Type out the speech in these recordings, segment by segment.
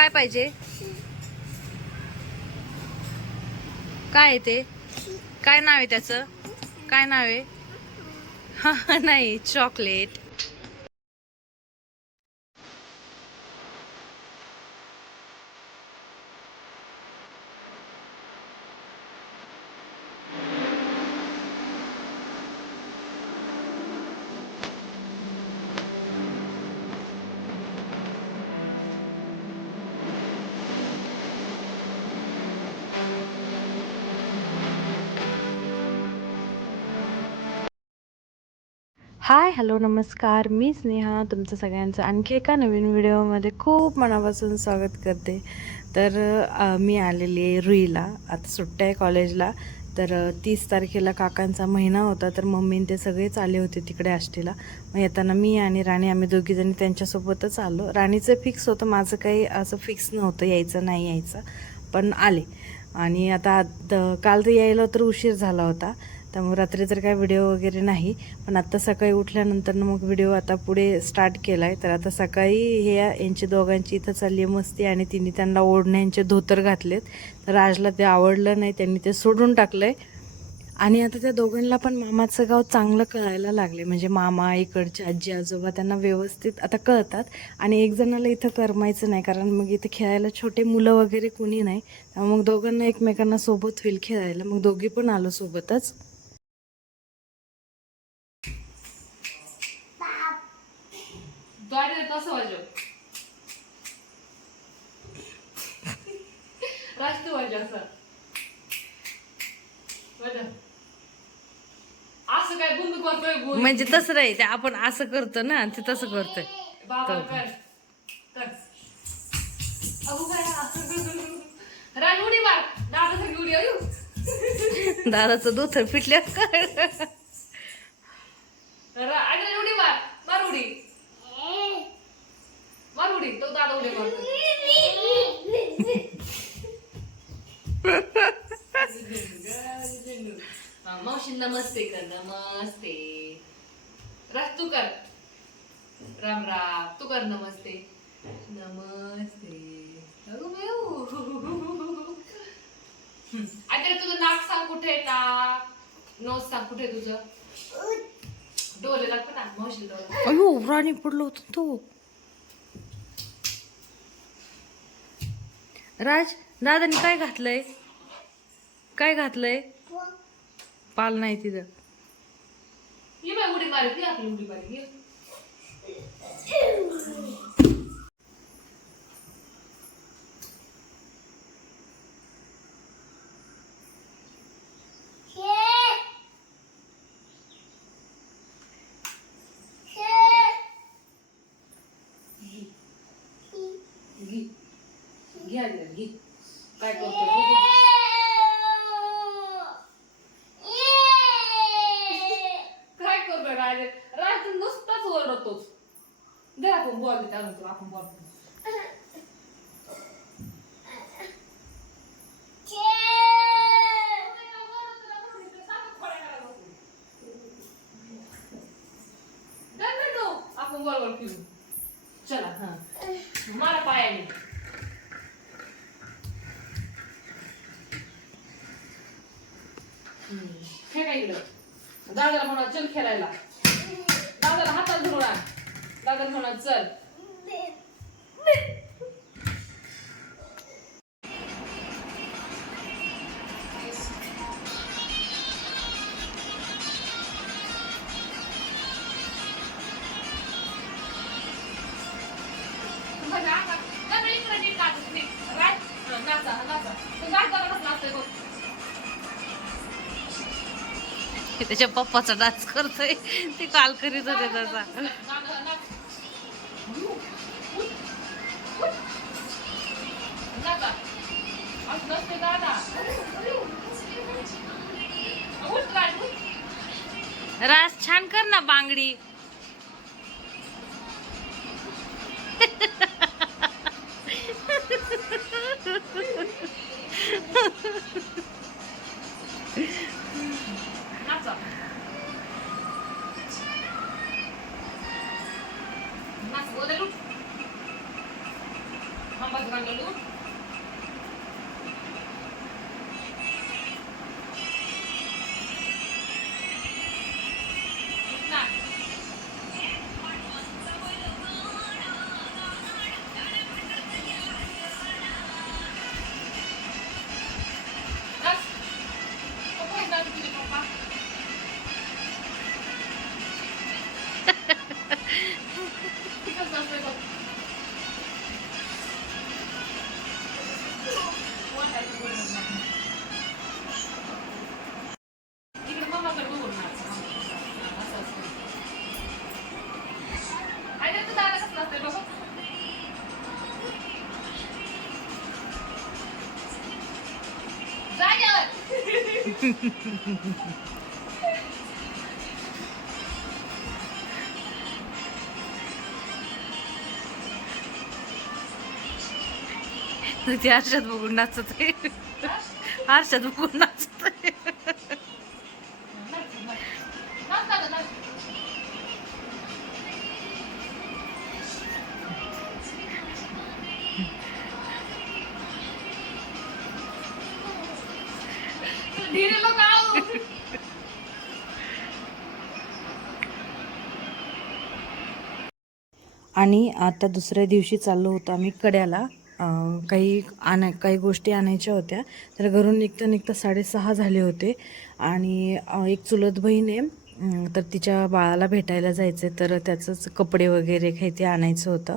काय पाहिजे? काय आहे ते? काय नाव आहे त्याचं? काय नाव आहे? नाही चॉकलेट. हाय हॅलो नमस्कार. मी स्नेहा. तुमचं सगळ्यांचं आणखी एका नवीन व्हिडिओमध्ये खूप मनापासून स्वागत करते. तर मी आलेली आहे रुईला. आता सुट्ट्या आहे कॉलेजला. तर तीस तारखेला काकांचा महिना होता. तर मम्मीने ते सगळेच आले होते तिकडे आष्टीला. मग येताना मी आणि राणी आम्ही दोघीजणी त्यांच्यासोबतच आलो. राणीचं फिक्स होतं. माझं काही असं फिक्स नव्हतं. यायचं नाही यायचं. पण आले. आणि आता काल तर यायला तर उशीर झाला होता. त्यामुळे रात्री तर काय व्हिडिओ वगैरे नाही. पण आत्ता सकाळी उठल्यानंतर मग व्हिडिओ आता पुढे स्टार्ट केला आहे तर आता सकाळी हे यांची दोघांची इथं चालली आहे मस्ती आणि तिने त्यांना ओढण्याचे धोतर घातलेत. तर राजला ते आवडलं नाही त्यांनी ते सोडून टाकलं आहे आणि आता त्या दोघांना पण मामाचं गाव चांगलं कळायला लागले म्हणजे मामा इकडचे आजी आजोबा त्यांना व्यवस्थित आता कळतात. आणि एक जणाला इथं करमायचं नाही कारण मग इथं खेळायला छोटे मुलं वगैरे कुणी नाही. मग दोघांना एकमेकांना सोबत होईल खेळायला. मग दोघी पण आलो सोबतच. राष्ट्र वाजव असं वाजव. असं काय बंद करतोय म्हणजे तसं नाही ते आपण असं करतो ना ते तसं करतोय. बाबा कर. कर. अगो काय असं रान उडी मार. दादासारखी उडी दादाचं दूध फिटल्या काय रा- अगं उडी मार मार उडी मार उडी तो दादा उडी मारतो हा, मावशी नमस्ते कर नमस्ते राज तू कर राम राम तू कर नमस्ते. नमस्ते. आता तुझं नाक सांग कुठे नाक. नोज सांग कुठे तुझं? डोले लागतं ना मावशी डोले अयो राणी पडलो होतो तो. राज दादानी काय घातलंय? काय घातलंय? पाल नाही तिथं. ये बाय उडी आपली उडी मारत ये घे घे आली, घे. काय करतोय बघू. काय करतोय राज? राज नुसताच ओरडतोस दे आपण बॉल दे त्यानंतर आपण बॉल आपण बरोबर फिरू. चला हा. मारा पायाने. खेळा इकडं दादाला म्हणा चल खेळायला. दादाला हातात धरून आण. दादाला म्हणा चल. दादा त्याच्या पप्पाचा डान्स करतोय ते काल करीत होते त्याचा नाच, नाच. नाचा. असं नसते दादा. उठ राज, उठ. राज छान कर ना बांगडी नाचा. नाच, गोदे उठ. यावर. ती आरशात बघून नाचत आहे आरशात बघून नाचत आहे धीरे लोक आणि आता दुसऱ्या दिवशी चाललो होतो आम्ही कड्याला. काही आणा काही गोष्टी आणायच्या होत्या. तर घरून निघता निघता साडेसहा झाले होते. आणि एक चुलत बहीण आहे. तर तिच्या बाळाला भेटायला जायचं तर त्याचंच कपडे वगैरे काही ते आणायचं होतं.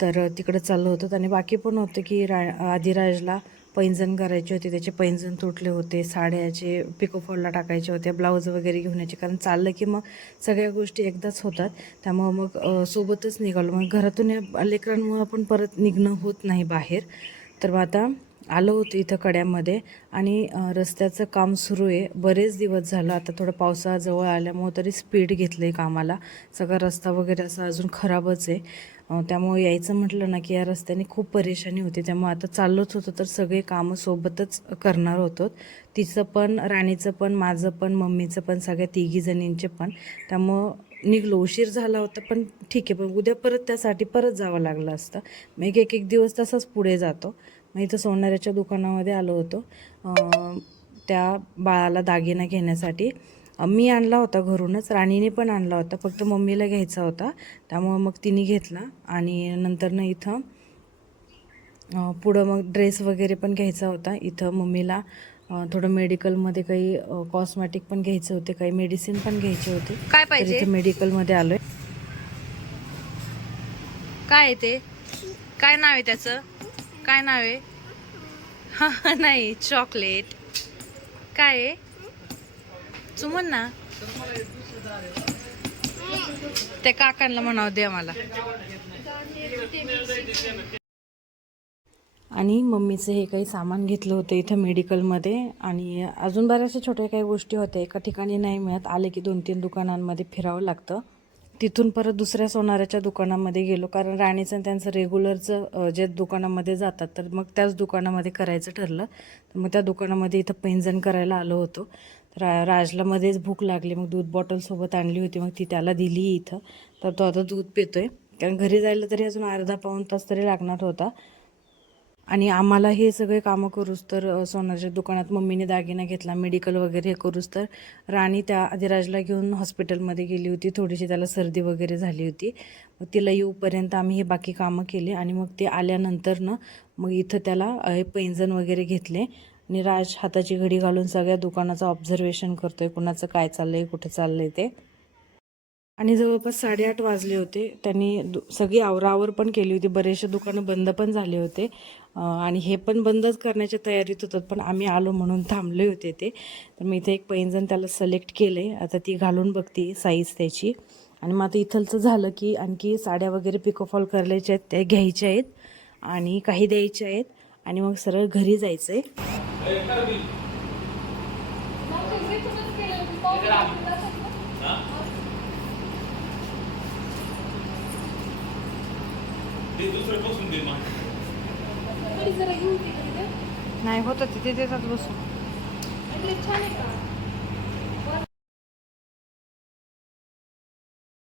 तर तिकडं चाललो होतो. आणि बाकी पण होतं की रा आदिराजला पैंजण करायचे होते त्याचे पैंजण तुटले होते साड्याचे पिकोफॉलला टाकायचे होते ब्लाऊज वगैरे घेऊन यायचे. कारण चाललं की मग सगळ्या गोष्टी एकदाच होतात. त्यामुळं मग सोबतच निघालो. मग घरातून या लेकरांमुळं पण परत निघणं होत नाही बाहेर. तर मग आता आलो होतो इथं कड्यामध्ये आणि रस्त्याचं काम सुरू आहे. बरेच दिवस झालं. आता थोडं पावसाजवळ आल्यामुळं तरी स्पीड घेतलं आहे कामाला. सगळा रस्ता वगैरे असा अजून खराबच आहे. त्यामुळे यायचं म्हटलं ना की या रस्त्याने खूप परेशानी होती. त्यामुळे आता चाललोच होतो तर सगळे कामं सोबतच करणार होतो. तिचं पण राणीचं पण माझं पण मम्मीचं पण सगळ्या तिघी जणींचे पण. त्यामुळं निघलो. उशीर झाला होता पण ठीक आहे. पण उद्या परत त्यासाठी परत जावं लागलं असतं. मग एक एक दिवस तसाच पुढे जातो. मग इथं सोनाऱ्याच्या दुकानामध्ये आलो होतो. त्या बाळाला दागिना घेण्यासाठी. मी आणला होता घरूनच राणीने पण आणला होता फक्त मम्मीला घ्यायचा होता. त्यामुळं मग तिने घेतला आणि नंतर ना इथं पुढं मग ड्रेस वगैरे पण घ्यायचा होता. इथं मम्मीला थोडं मेडिकलमध्ये काही कॉस्मॅटिक पण घ्यायचे होते काही मेडिसिन पण घ्यायचे होते. काय पाहिजे? इथं मेडिकलमध्ये आलोय. काय आहे ते? काय नाव आहे त्याचं? काय नाव आहे? हा नाही चॉकलेट काय आहे? चुमन ना. त्या काकांना म्हणावं दे मला. आणि मम्मीचं हे काही सामान घेतलं होतं इथं मेडिकलमध्ये. आणि अजून बऱ्याचशा छोट्या काही गोष्टी होत्या. एका ठिकाणी नाही मिळत. आले की दोन तीन दुकानांमध्ये फिरावं लागतं. तिथून परत दुसऱ्या सोनाराच्या दुकानामध्ये गेलो. कारण राणीचं आणि त्यांचं रेग्युलरचं जे दुकानामध्ये जातात तर मग त्याच दुकानामध्ये करायचं ठरलं. तर मग त्या दुकानामध्ये इथं पैंजण करायला आलो होतो. रा राजला मध्येच भूक लागली मग दूध बॉटल सोबत आणली होती मग ती त्याला दिली इथं. तर तो आता दूध पितोय. कारण घरी जायला तरी अजून अर्धा पाऊण तास तरी लागणार होता. आणि आम्हाला हे सगळे कामं करूच तर सोनाच्या दुकानात मम्मीने दागिना घेतला मेडिकल वगैरे हे करूच तर राणी त्या आदिराजला घेऊन हॉस्पिटलमध्ये गेली होती. थोडीशी त्याला सर्दी वगैरे झाली होती. मग तिला येऊपर्यंत आम्ही हे बाकी कामं केले आणि मग ते आल्यानंतर ना मग इथं त्याला पैंजण वगैरे घेतले. आणि राज हाताची घडी घालून सगळ्या दुकानाचं ऑब्झर्वेशन करतो आहे कुणाचं काय चाललं आहे कुठं आहे ते. आणि जवळपास साडेआठ वाजले होते. त्यांनी दु सगळी आवरावर पण केली होती. बरेचसे दुकानं बंद पण झाले होते. आणि हे पण बंदच करण्याच्या तयारीत होतात पण आम्ही आलो म्हणून थांबले होते ते. तर मी इथे एक पैंजण त्याला सिलेक्ट केले आता ती घालून बघते साईज त्याची. आणि मग आता इथलचं झालं की आणखी साड्या वगैरे पिकोफॉल करायच्या आहेत त्या घ्यायच्या आहेत. आणि काही द्यायच्या आहेत. आणि मग सरळ घरी जायचं आहे ते दुसरं बसून दे मग. नाही होतं तिथे देतात बसून. छान आहे का?